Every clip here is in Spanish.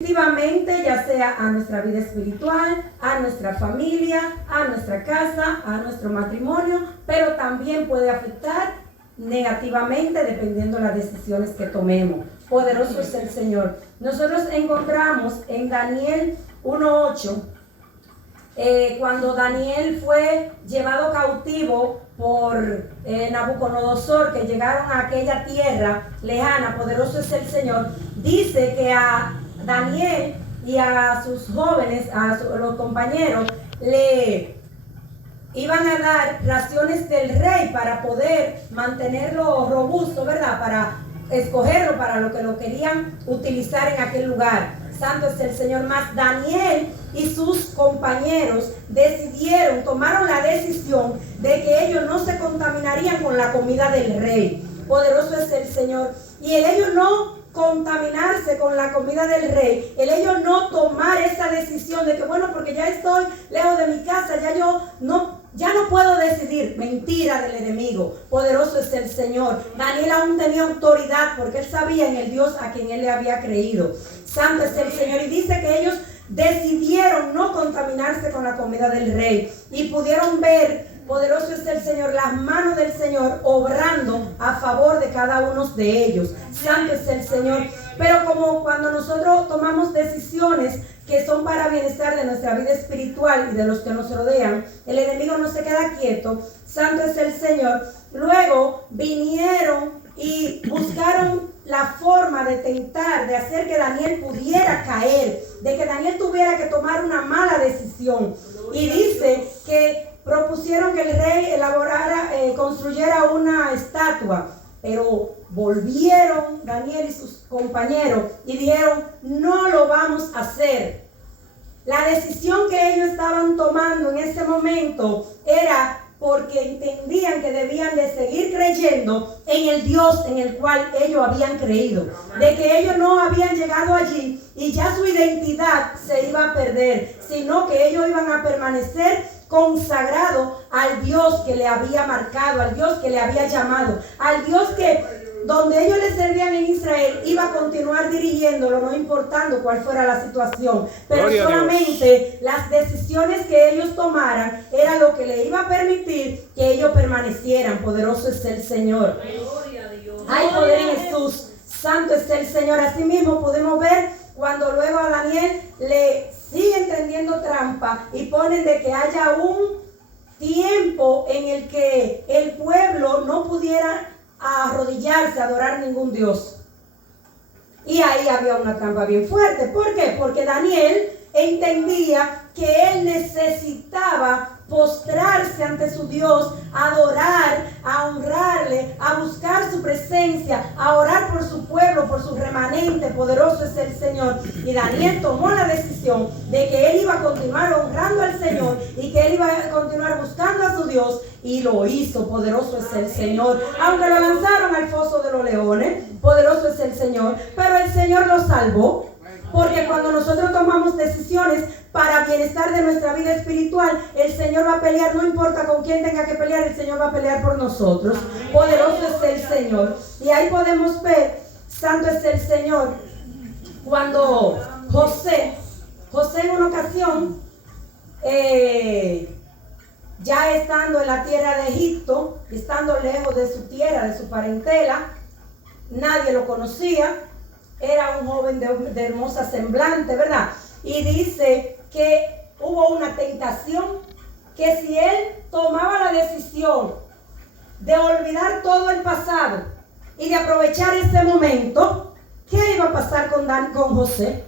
Positivamente, ya sea a nuestra vida espiritual, a nuestra familia, a nuestra casa, a nuestro matrimonio, pero también puede afectar negativamente dependiendo de las decisiones que tomemos. Poderoso es el Señor. Nosotros encontramos en Daniel 1:8, cuando Daniel fue llevado cautivo por Nabucodonosor, que llegaron a aquella tierra lejana. Poderoso es el Señor. Dice que a Daniel y a sus jóvenes, los compañeros, le iban a dar raciones del rey para poder mantenerlo robusto, ¿verdad? Para escogerlo para lo que lo querían utilizar en aquel lugar. Santo es el Señor. Más Daniel y sus compañeros tomaron la decisión de que ellos no se contaminarían con la comida del rey. Poderoso es el Señor. Y ellos no contaminarse con la comida del rey, ellos no tomar esa decisión de que bueno, porque ya estoy lejos de mi casa, ya no puedo decidir. Mentira del enemigo. Poderoso es el Señor. Daniel aún tenía autoridad porque él sabía en el Dios a quien él le había creído. Santo es el Señor. Y dice que ellos decidieron no contaminarse con la comida del rey y pudieron ver, poderoso es el Señor, las manos del Señor obrando a favor de cada uno de ellos. Santo es el Señor. Pero como cuando nosotros tomamos decisiones que son para bienestar de nuestra vida espiritual y de los que nos rodean, el enemigo no se queda quieto. Santo es el Señor. Luego vinieron y buscaron la forma de tentar, de hacer que Daniel pudiera caer, de que Daniel tuviera que tomar una mala decisión. Y dice que propusieron que el rey construyera una estatua, pero volvieron Daniel y sus compañeros y dijeron: no lo vamos a hacer. La decisión que ellos estaban tomando en ese momento era porque entendían que debían de seguir creyendo en el Dios en el cual ellos habían creído, de que ellos no habían llegado allí y ya su identidad se iba a perder, sino que ellos iban a permanecer consagrados al Dios que le había marcado, al Dios que le había llamado, al Dios que donde ellos le servían en Israel iba a continuar dirigiéndolo, no importando cuál fuera la situación. Pero solamente las decisiones que ellos tomaran era lo que le iba a permitir que ellos permanecieran. Poderoso es el Señor. Hay poder en Jesús. Santo es el Señor. Asimismo podemos ver cuando luego a Daniel le siguen tendiendo trampa y ponen de que haya un tiempo en el que el pueblo no pudiera arrodillarse a adorar ningún Dios. Y ahí había una trampa bien fuerte. ¿Por qué? Porque Daniel entendía que él necesitaba postrarse ante su Dios, adorar, a honrarle, a buscar su presencia, a orar por su pueblo, por su remanente. Poderoso es el Señor. Y Daniel tomó la decisión de que él iba a continuar honrando al Señor y que él iba a continuar buscando a su Dios, y lo hizo. Poderoso es el Señor. Aunque lo lanzaron al foso de los leones, poderoso es el Señor, pero el Señor lo salvó. Porque cuando nosotros tomamos decisiones para bienestar de nuestra vida espiritual, el Señor va a pelear, no importa con quién tenga que pelear, el Señor va a pelear por nosotros. Poderoso es el Señor. Y ahí podemos ver, santo es el Señor, cuando José en una ocasión, ya estando en la tierra de Egipto, estando lejos de su tierra, de su parentela, nadie lo conocía. Era un joven de hermosa semblante, ¿verdad? Y dice que hubo una tentación, que si él tomaba la decisión de olvidar todo el pasado y de aprovechar ese momento, ¿qué iba a pasar con José?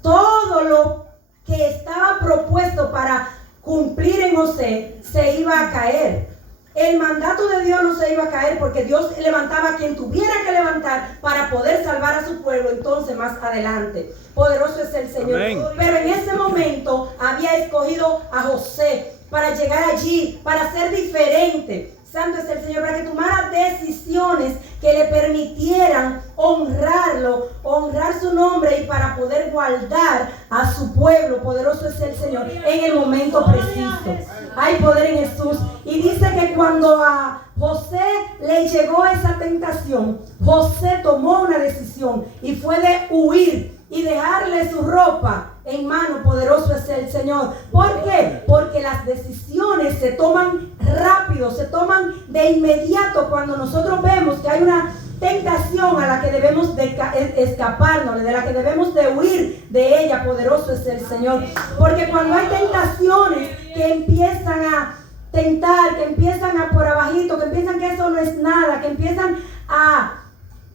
Todo lo que estaba propuesto para cumplir en José se iba a caer. El mandato de Dios no se iba a caer porque Dios levantaba a quien tuviera que levantar para poder salvar a su pueblo entonces más adelante. Poderoso es el Señor. Amén. Pero en ese momento había escogido a José para llegar allí, para ser diferente. Santo es el Señor, para que tomara decisiones que le permitieran honrarlo, honrar su nombre y para poder guardar a su pueblo. Poderoso es el Señor en el momento preciso. Hay poder en Jesús. Y dice que cuando a José le llegó esa tentación, José tomó una decisión y fue de huir y dejarle su ropa en mano. Poderoso es el Señor. ¿Por qué? Porque las decisiones se toman rápido, se toman de inmediato cuando nosotros vemos que hay una tentación a la que debemos de escaparnos, de la que debemos de huir de ella. Poderoso es el Señor. Porque cuando hay tentaciones que empiezan a tentar, que empiezan a por abajito, que piensan que eso no es nada, que empiezan a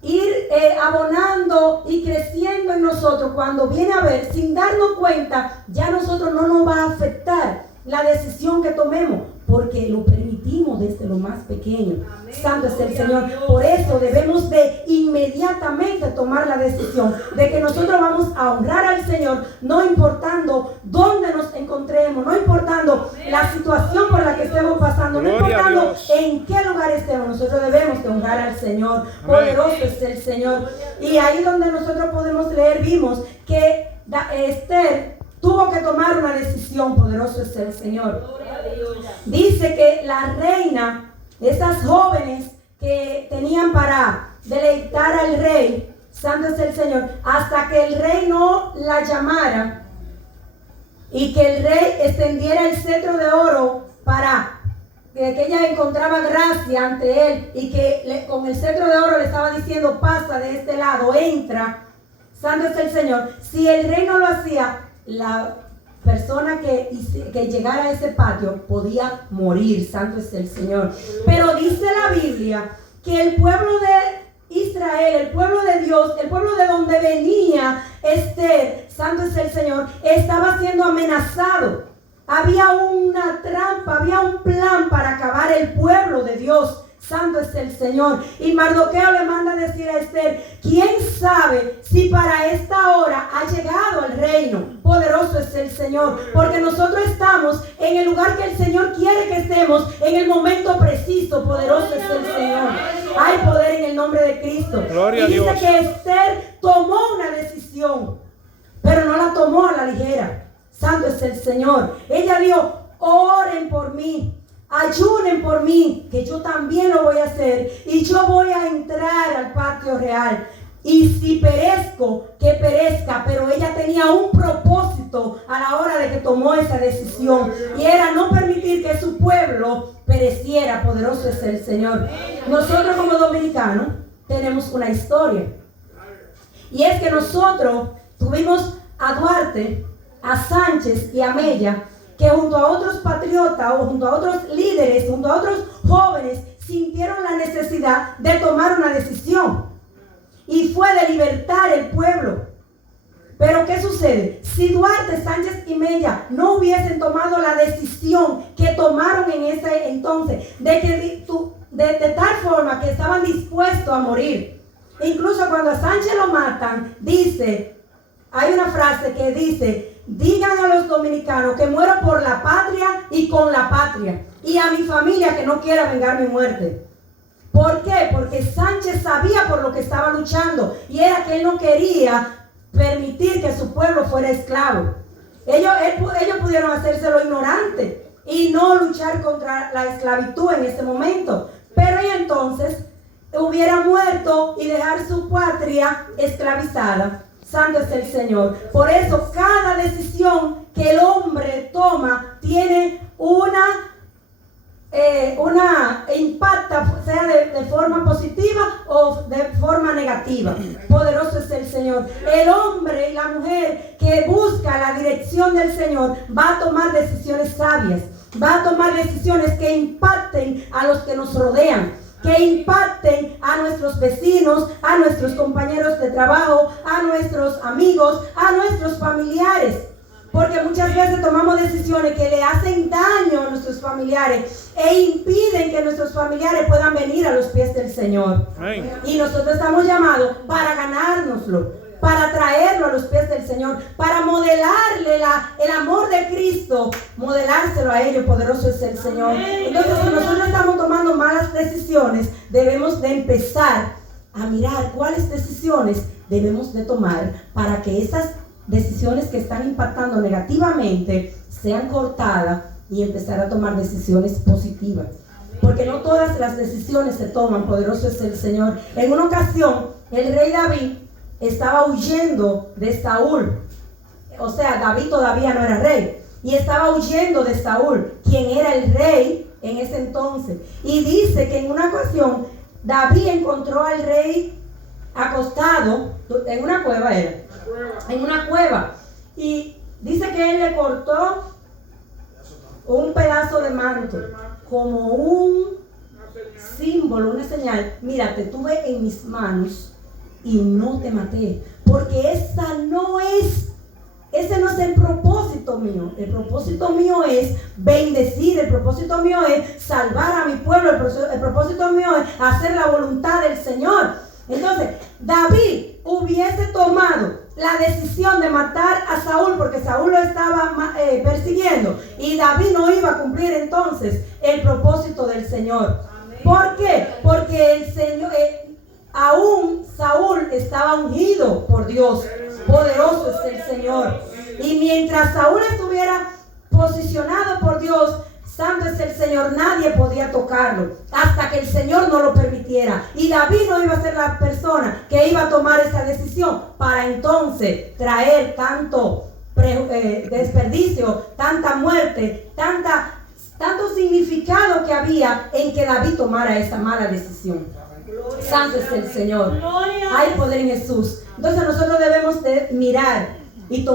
ir abonando y creciendo en nosotros, cuando viene a ver, sin darnos cuenta, ya nosotros no nos va a afectar la decisión que tomemos, porque lo permitimos desde lo más pequeño. Amén. Santo es el Señor. Por eso debemos de inmediatamente tomar la decisión de que nosotros vamos a honrar al Señor, no importando dónde nos encontremos, no importando la situación por la que estemos pasando, no importando en qué lugar estemos. Nosotros debemos de honrar al Señor. Amén. Poderoso es el Señor. Y ahí donde nosotros podemos leer, vimos que Esther tuvo que tomar una decisión. Poderoso es el Señor. Dice que la reina, esas jóvenes que tenían para deleitar al rey, santo es el Señor, hasta que el rey no la llamara y que el rey extendiera el cetro de oro para que ella encontraba gracia ante él, y que con el cetro de oro le estaba diciendo: pasa de este lado, entra. Santo es el Señor. Si el rey no lo hacía, la persona que llegara a ese patio podía morir. Santo es el Señor. Pero dice la Biblia que el pueblo de Israel, el pueblo de Dios, el pueblo de donde venía Esther, santo es el Señor, estaba siendo amenazado. Había una trampa, había un plan para acabar el pueblo de Dios. Santo es el Señor. Y Mardoqueo le manda a decir a Esther: ¿quién sabe si para esta hora ha llegado el reino? Poderoso es el Señor. Porque nosotros estamos en el lugar que el Señor quiere que estemos, en el momento preciso. Poderoso es el Señor. Hay poder en el nombre de Cristo. Gloria y dice a Dios. Que Esther tomó una decisión, pero no la tomó a la ligera. Santo es el Señor. Ella dijo: oren por mí, ayunen por mí, que yo también lo voy a hacer, y yo voy a entrar al patio real. Y si perezco, que perezca. Pero ella tenía un propósito a la hora de que tomó esa decisión, y era no permitir que su pueblo pereciera. Poderoso es el Señor. Nosotros como dominicanos tenemos una historia, y es que nosotros tuvimos a Duarte, a Sánchez y a Mella, que junto a otros patriotas o junto a otros líderes, junto a otros jóvenes, sintieron la necesidad de tomar una decisión, y fue de libertar el pueblo. Pero ¿qué sucede? Si Duarte, Sánchez y Mella no hubiesen tomado la decisión que tomaron en ese entonces, de tal forma que estaban dispuestos a morir. Incluso cuando a Sánchez lo matan, hay una frase que dice: digan a los dominicanos que muero por la patria y con la patria, y a mi familia que no quiera vengar mi muerte. ¿Por qué? Porque Sánchez sabía por lo que estaba luchando, y era que él no quería permitir que su pueblo fuera esclavo. Ellos pudieron hacérselo ignorante y no luchar contra la esclavitud en ese momento, pero y entonces hubiera muerto y dejar su patria esclavizada. Santo es el Señor. Por eso cada decisión que el hombre toma tiene una impacta, sea de forma positiva o de forma negativa. Poderoso es el Señor. El hombre y la mujer que busca la dirección del Señor va a tomar decisiones sabias, va a tomar decisiones que impacten a los que nos rodean, que impacten a nuestros vecinos, a nuestros compañeros de trabajo, a nuestros amigos, a nuestros familiares. Porque muchas veces tomamos decisiones que le hacen daño a nuestros familiares e impiden que nuestros familiares puedan venir a los pies del Señor. Amén. Y nosotros estamos llamados para ganárnoslo, para traerlo a los pies del Señor, para modelarle el amor de Cristo, modelárselo a ellos. Poderoso es el Señor. Entonces, si nosotros estamos tomando malas decisiones, debemos de empezar a mirar cuáles decisiones debemos de tomar para que esas decisiones que están impactando negativamente sean cortadas y empezar a tomar decisiones positivas. Porque no todas las decisiones se toman. Poderoso es el Señor. En una ocasión, el rey David estaba huyendo de Saúl. O sea, David todavía no era rey. Y estaba huyendo de Saúl, quien era el rey en ese entonces. Y dice que en una ocasión David encontró al rey acostado en una cueva, en una cueva. Y dice que él le cortó un pedazo de manto como un símbolo, una señal. Mira, te tuve en mis manos y no te maté, porque ese no es el propósito mío. El propósito mío es bendecir, el propósito mío es salvar a mi pueblo, el propósito mío es hacer la voluntad del Señor. Entonces, David hubiese tomado la decisión de matar a Saúl porque Saúl lo estaba persiguiendo, y David no iba a cumplir entonces el propósito del Señor. ¿Por qué? Porque el Señor, aún Saúl estaba ungido por Dios. Poderoso es el Señor. Y mientras Saúl estuviera posicionado por Dios, santo es el Señor, nadie podía tocarlo hasta que el Señor no lo permitiera. Y David no iba a ser la persona que iba a tomar esa decisión para entonces traer tanto desperdicio, tanta muerte, tanto significado que había en que David tomara esa mala decisión. Santo es el Señor. Hay poder en Jesús. Entonces nosotros debemos de mirar y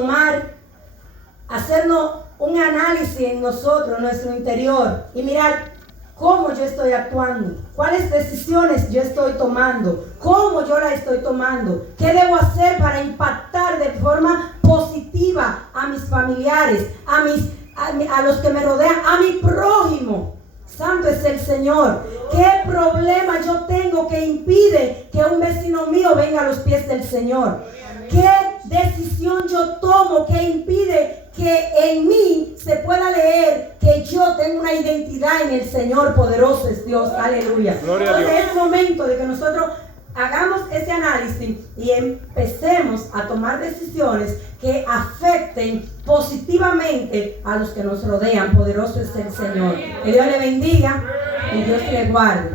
hacernos un análisis en nosotros, en nuestro interior, y mirar cómo yo estoy actuando, cuáles decisiones yo estoy tomando, cómo yo las estoy tomando, qué debo hacer para impactar de forma positiva a mis familiares, a los que me rodean, a mi prójimo. Santo es el Señor. ¿Qué problema yo tengo que impide que un vecino mío venga a los pies del Señor? ¿Qué decisión yo tomo que impide que en mí se pueda leer que yo tengo una identidad en el Señor? Poderoso es Dios. Aleluya. Entonces es momento de que nosotros hagamos ese análisis y empecemos a tomar decisiones que afecten positivamente a los que nos rodean. Poderoso es el Señor. Que Dios le bendiga y Dios le guarde.